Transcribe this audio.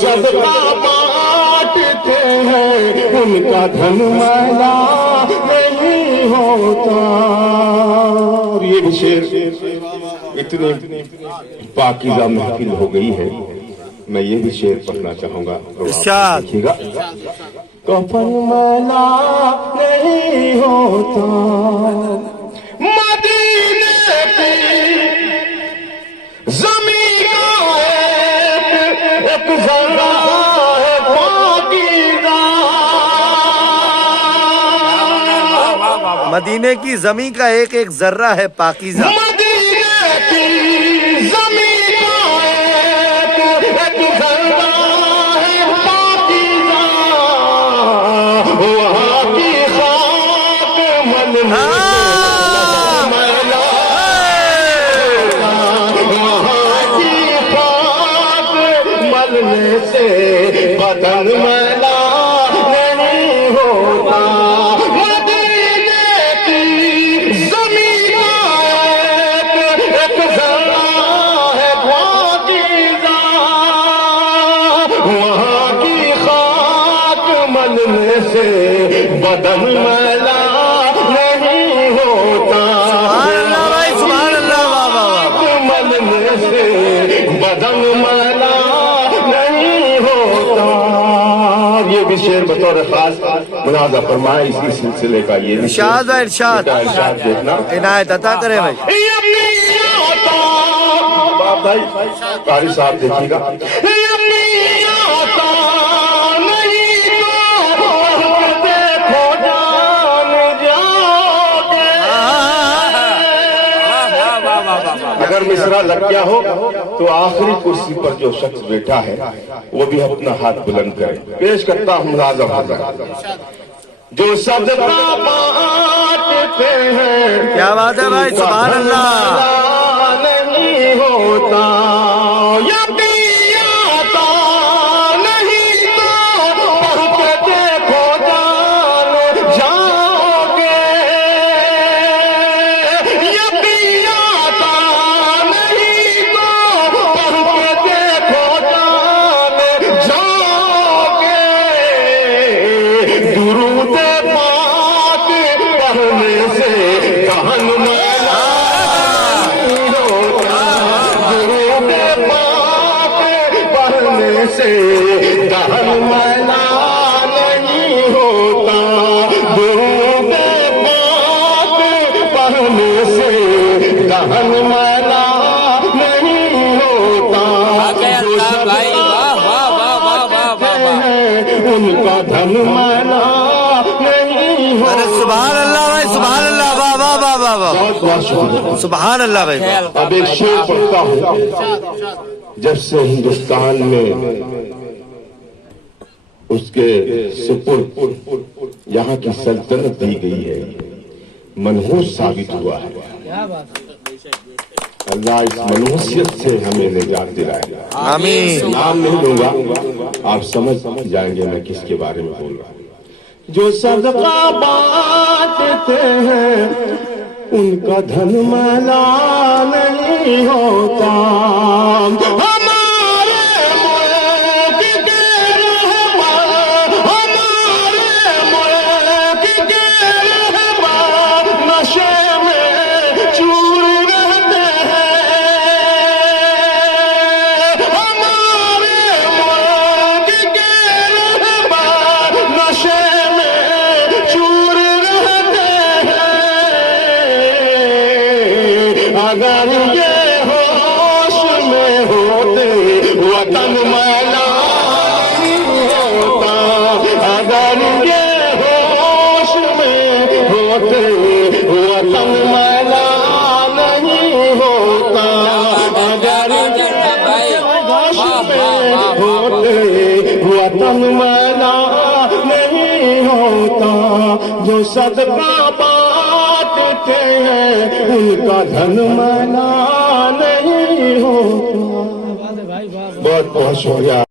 صدقہ بانٹتے ہیں ان کا دھن میلا نہیں ہوتا. اور یہ بھی شعر اتنے پاکیزہ محفل ہو گئی ہے، میں یہ بھی شعر پڑھنا چاہوں گا. ارشاد. دیکھیے گا. کفن میلا نہیں ہوتا، مدینے کی زمین کا ایک ذرہ ہے پاکیزہ. مدینے کی زمین کا ایک ایک ذرہ ہے پاکیزہ. مدینے کی زمین کا ایک ذرہ ہے پاکیزہ. وہاں کی خاک ملنے سے بدن میلا نہیں ہوتا. مدینے کی زمین ایک ذرہ ہے پاکیزہ. وہاں کی خاک ملنے سے بدن میلا نہیں ہوتا. سبحان اللہ بھائی، سبحان اللہ. واہ واہ واہ. ملنے سے بدن میلا نہیں ہوتا. یہ بھی شعر بطور خاص مناظر فرمائے اسی سلسلے کا. یہ ارشاد و ارشاد. ارشاد دیکھنا عنایت عطا کرے بھائی. باپ بھائی قاری صاحب دیکھیے گا. اگر مصرع لگ گیا ہو تو آخری کرسی پر جو شخص بیٹھا ہے وہ بھی اپنا ہاتھ بلند کرے. پیش کرتا ہوں لازم حضرت. جو صدقہ بانٹتے ہیں کیا بات ہے بھائی، سبحان اللہ. نہیں ہوتا. یا پیاتا نہیں تو پڑھ کے دیکھو جان جاؤ گے. یا پیاتا نہیں تو پڑھ کے دیکھو جان جاؤ گے. درود پاک پڑھنے سے کہن میلا نہیں ہوتا. درود پاک پڑھنے سے کہن میلا نہیں ہوتا. درود پاک پڑھنے سے کہن میلا نہیں ہوتا. جو صدقہ ان کا دھن میلا نہیں ہوتا. ارے سبحان اللہ بھائی، سبحان اللہ. واہ واہ واہ واہ واہ. بہت بہت شکریہ. سبحان اللہ بھائی. اب ایک شعر پڑھتا ہوں. جب سے ہندوستان میں اس کے سپرد یہاں کی سلطنت دی گئی ہے، منحوس ثابت ہوا ہے. اللہ اس منحوسیت سے ہمیں نجات دلائے. آمین. نام نہیں لوں گا، آپ سمجھ جائیں گے میں کس کے بارے میں بول رہا ہوں. جو صدقہ بانٹتے ہیں ان کا دھن میلا نہیں ہوتا. ہمارے ملک کے رہبر، ہمارے ملک کے رہبر نشے میں چور رہتے ہیں. ہمارے ملک کے رہبر نشے میں چور رہتے ہیں. اگر یہ ہوش میں ہوتے وطن میلا نہیں ہوتا. اگر یہ ہوش میں ہوتے وطن میلا نہیں ہوتا. اگر یہ ہوش میں ہوتے وطن میلا نہیں ہوتا. جو صدقہ بانٹتے ہیں ان کا دھن میلا نہیں ہوتا. بہت بہت شکریہ.